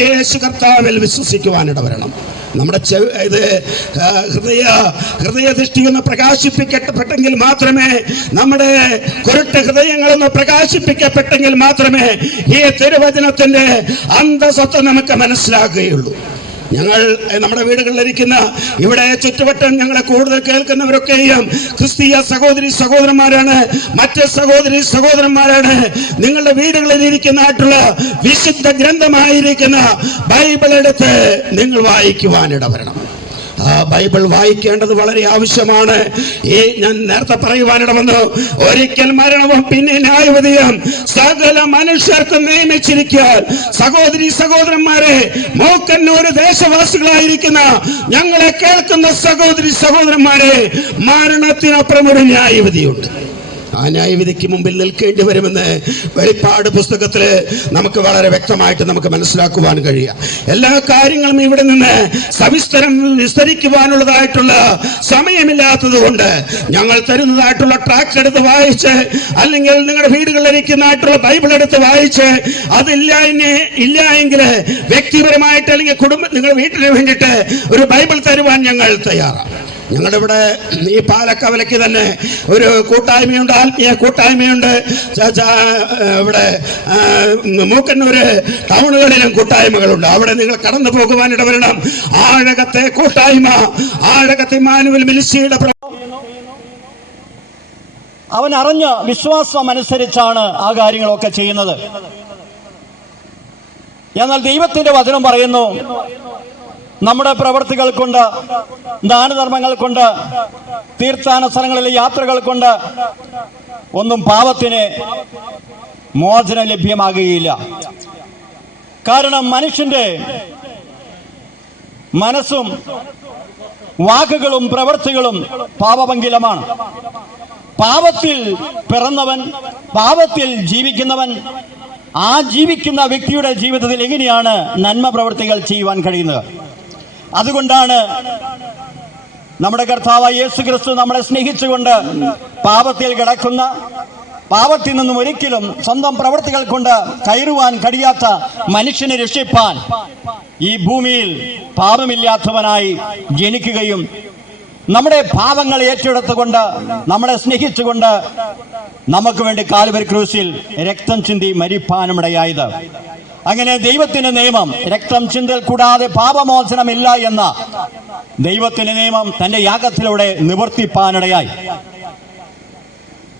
യേശു കർത്താവിൽ വിശ്വസിക്കുവാനിട വരണം നമ്മുടെ ഇത് ഹൃദയ ഹൃദയദൃഷ്ടി ഒന്ന് പ്രകാശിപ്പിക്കപ്പെട്ടെങ്കിൽ മാത്രമേ നമ്മുടെ കുരുട്ട് ഹൃദയങ്ങളൊന്ന് പ്രകാശിപ്പിക്കപ്പെട്ടെങ്കിൽ മാത്രമേ ഈ തിരുവചനത്തിന്റെ അന്തസ്വത്വം നമുക്ക് മനസ്സിലാക്കുകയുള്ളൂ ഞങ്ങൾ നമ്മുടെ വീടുകളിലിരിക്കുന്ന ഇവിടെ ചുറ്റുവട്ടം ഞങ്ങളെ കൂടുതൽ കേൾക്കുന്നവരൊക്കെയും ക്രിസ്തീയ സഹോദരി സഹോദരന്മാരാണ്. മറ്റ് സഹോദരി സഹോദരന്മാരാണ്. നിങ്ങളുടെ വീടുകളിൽ ഇരിക്കുന്നതായിട്ടുള്ള വിശുദ്ധ ഗ്രന്ഥമായിരിക്കുന്ന ബൈബിൾ എടുത്ത് നിങ്ങൾ വായിക്കുവാനിട വരണം ആ ബൈബിൾ വായിക്കേണ്ടത് വളരെ ആവശ്യമാണ്. ഈ ഞാൻ നേരത്തെ പറയുവാനിട വന്നു ഒരിക്കൽ മരണവും പിന്നെ ന്യായവതിയും സകല മനുഷ്യർക്കും നിയമിച്ചിരിക്കാൻ സഹോദരി സഹോദരന്മാരെ മൂക്കന്നൂർ ദേശവാസികളായിരിക്കുന്ന ഞങ്ങളെ കേൾക്കുന്ന സഹോദരി സഹോദരന്മാരെ മരണത്തിനപ്പുറം ഒരു ന്യായവിധിയുണ്ട്. ആ ന്യായവിധിക്ക് മുമ്പിൽ നിൽക്കേണ്ടി വരുമെന്ന് വെളിപ്പാട് പുസ്തകത്തിൽ നമുക്ക് വളരെ വ്യക്തമായിട്ട് നമുക്ക് മനസ്സിലാക്കുവാൻ കഴിയുക. എല്ലാ കാര്യങ്ങളും ഇവിടെ നിന്ന് സവിസ്തരം വിസ്തരിക്കുവാനുള്ളതായിട്ടുള്ള സമയമില്ലാത്തത് കൊണ്ട് ഞങ്ങൾ തരുന്നതായിട്ടുള്ള ട്രാക്സ് എടുത്ത് വായിച്ച് അല്ലെങ്കിൽ നിങ്ങളുടെ വീടുകളിലിരിക്കുന്നതായിട്ടുള്ള ബൈബിൾ എടുത്ത് വായിച്ച് അതില്ല ഇല്ല എങ്കിൽ വ്യക്തിപരമായിട്ട് അല്ലെങ്കിൽ കുടുംബ നിങ്ങളുടെ വീട്ടിന് വേണ്ടിയിട്ട് ഒരു ബൈബിൾ തരുവാൻ ഞങ്ങൾ തയ്യാറാണ്. ഞങ്ങളുടെ ഇവിടെ ഈ പാലക്കവലയ്ക്ക് തന്നെ ഒരു കൂട്ടായ്മയുണ്ട് ആത്മീയ കൂട്ടായ്മയുണ്ട്. ഇവിടെ മൂക്കന്നൂര് ടൗണുകളിലും കൂട്ടായ്മകളുണ്ട്. അവിടെ നിങ്ങൾ കടന്നു പോകുവാൻ ഇടവരണം. ആഴകത്തെ കൂട്ടായ്മ ആഴകത്തെ മാനുവൽ മിലിസിയുടെ അവൻ അറിഞ്ഞ വിശ്വാസം അനുസരിച്ചാണ് ആ കാര്യങ്ങളൊക്കെ ചെയ്യുന്നത്. എന്നാൽ ദൈവത്തിന്റെ വചനം പറയുന്നു നമ്മുടെ പ്രവർത്തികൾ കൊണ്ട് ദാനധർമ്മങ്ങൾ കൊണ്ട് തീർത്ഥാന സ്ഥലങ്ങളിലെ യാത്രകൾ കൊണ്ട് ഒന്നും പാപത്തിന് മോചനം ലഭ്യമാകുകയില്ല. കാരണം മനുഷ്യന്റെ മനസ്സും വാക്കുകളും പ്രവൃത്തികളും പാപഭംഗിലമാണ് പാപത്തിൽ പിറന്നവൻ പാപത്തിൽ ജീവിക്കുന്നവൻ ആ ജീവിക്കുന്ന വ്യക്തിയുടെ ജീവിതത്തിൽ എങ്ങനെയാണ് നന്മ പ്രവൃത്തികൾ ചെയ്യുവാൻ കഴിയുന്നത്? അതുകൊണ്ടാണ് നമ്മുടെ കർത്താവ് യേശു ക്രിസ്തു നമ്മളെ സ്നേഹിച്ചുകൊണ്ട് പാപത്തിൽ കിടക്കുന്ന പാപത്തിൽ നിന്നും ഒരിക്കലും സ്വന്തം പ്രവൃത്തികൾ കൊണ്ട് കയറുവാൻ കഴിയാത്ത മനുഷ്യനെ രക്ഷിപ്പാൻ ഈ ഭൂമിയിൽ പാപമില്ലാത്തവനായി ജനിക്കുകയും നമ്മുടെ പാപങ്ങൾ ഏറ്റെടുത്തുകൊണ്ട് നമ്മളെ സ്നേഹിച്ചുകൊണ്ട് നമുക്ക് വേണ്ടി കാലുവരി ക്രൂസിൽ രക്തം ചിന്തി മരിപ്പാനുമിടയായത്. അങ്ങനെ ദൈവത്തിന്റെ നിയമം രക്തം ചിന്തൽ കൂടാതെ പാപമോചനമില്ല എന്ന ദൈവത്തിന്റെ നിയമം തന്റെ യാഗത്തിലൂടെ നിവർത്തിപ്പാനിടയായി.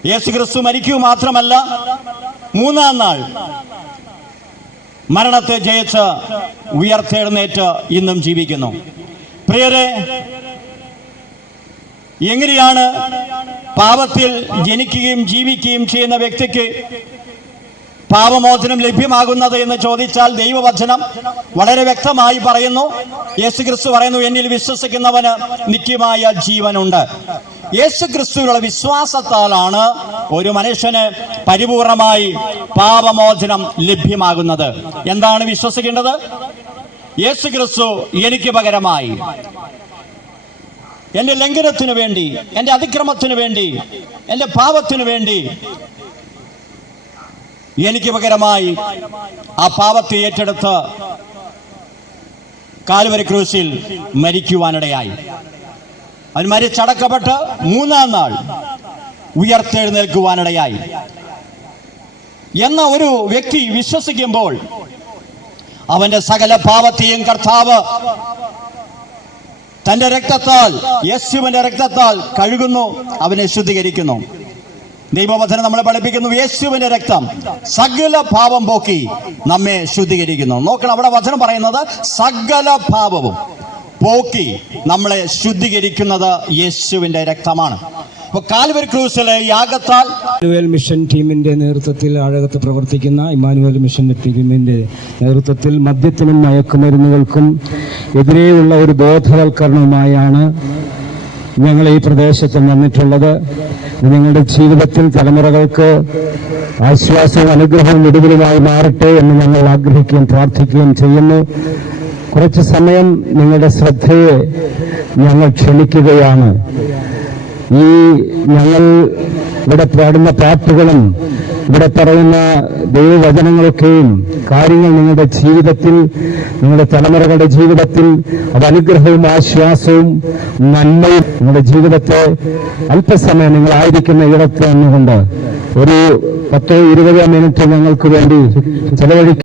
യേശു ക്രിസ്തു മരിക്കൂ മാത്രമല്ല മൂന്നാം നാൾ മരണത്തെ ജയിച്ച് ഉയർത്തെഴുന്നേറ്റ് ഇന്നും ജീവിക്കുന്നു. പ്രിയരെ എങ്ങനെയാണ് പാപത്തിൽ ജനിക്കുകയും ജീവിക്കുകയും ചെയ്യുന്ന വ്യക്തിക്ക് പാപമോചനം ലഭ്യമാകുന്നത് എന്ന് ചോദിച്ചാൽ ദൈവവചനം വളരെ വ്യക്തമായി പറയുന്നു. യേശു ക്രിസ്തു പറയുന്നു എന്നിൽ വിശ്വസിക്കുന്നവന് നിത്യമായ ജീവനുണ്ട്. യേശു ക്രിസ്തുവിലുള്ള വിശ്വാസത്താലാണ് ഒരു മനുഷ്യന് പരിപൂർണമായി പാപമോചനം ലഭ്യമാകുന്നത്. എന്താണ് വിശ്വസിക്കേണ്ടത്? യേശു ക്രിസ്തു എനിക്ക് പകരമായി എന്റെ ലംഘനത്തിനു വേണ്ടി എന്റെ അതിക്രമത്തിനു വേണ്ടി എന്റെ പാപത്തിനു വേണ്ടി എനിക്ക് പകരമായി ആ പാപത്തെ ഏറ്റെടുത്ത് കാലുവരി ക്രൂസിൽ മരിക്കുവാനിടയായി. അവൻ മരിച്ചടക്കപ്പെട്ട് മൂന്നാം നാൾ ഉയർത്തെഴുന്നേൽക്കുവാനിടയായി. എന്ന ഒരു വ്യക്തി വിശ്വസിക്കുമ്പോൾ അവന്റെ സകല പാപത്തെയും കർത്താവ് തന്റെ രക്തത്താൽ യേശുവിന്റെ രക്തത്താൽ കഴുകുന്നു അവനെ ശുദ്ധീകരിക്കുന്നു. ദൈവവചനം നമ്മളെ പഠിപ്പിക്കുന്നു. യേശുവിന്റെ രക്തം സകല പാപം പോക്കി നമ്മെ ശുദ്ധീകരിക്കുന്നു. നോക്കണം അവിടെ വചനം പറയുന്നത് സകല പാപവും പോക്കി നമ്മളെ ശുദ്ധീകരിക്കുന്നത് യേശുവിന്റെ രക്തമാണ്. അപ്പോൾ കാൽവരി ക്രൂസിലെ മിഷൻ ടീമിന്റെ നേതൃത്വത്തിൽ ആഴകത്ത് പ്രവർത്തിക്കുന്ന ഇമാനുവൽ മിഷൻ ടീമിന്റെ നേതൃത്വത്തിൽ മദ്യത്തിനും മയക്കുമരുന്നുകൾക്കും എതിരെയുള്ള ഒരു ബോധവൽക്കരണവുമായാണ് ഞങ്ങൾ ഈ പ്രദേശത്ത് വന്നിട്ടുള്ളത്. നിങ്ങളുടെ ജീവിതത്തിൽ തലമുറകൾക്ക് ആശ്വാസവും അനുഗ്രഹവും വിടുതലുമായി മാറട്ടെ എന്ന് ഞങ്ങൾ ആഗ്രഹിക്കുകയും പ്രാർത്ഥിക്കുകയും ചെയ്യുന്നു. കുറച്ച് സമയം നിങ്ങളുടെ ശ്രദ്ധയെ ഞങ്ങൾ ക്ഷണിക്കുകയാണ്. ഈ ഞങ്ങൾ ഇവിടെ പാടുന്ന പാട്ടുകളും ഇവിടെ പറയുന്ന ദൈവവചനങ്ങളൊക്കെയും കാര്യങ്ങൾ നിങ്ങളുടെ ജീവിതത്തിൽ നിങ്ങളുടെ തലമുറകളുടെ ജീവിതത്തിൽ അത് അനുഗ്രഹവും ആശ്വാസവും നന്മയും നിങ്ങളുടെ ജീവിതത്തെ അല്പസമയം നിങ്ങൾ ആയിരിക്കുന്ന ഇടത്ത് നിന്നുകൊണ്ട് ഒരു പത്തോ ഇരുപതോ മിനിറ്റ് ഞങ്ങൾക്ക് വേണ്ടി ചെലവഴിക്കും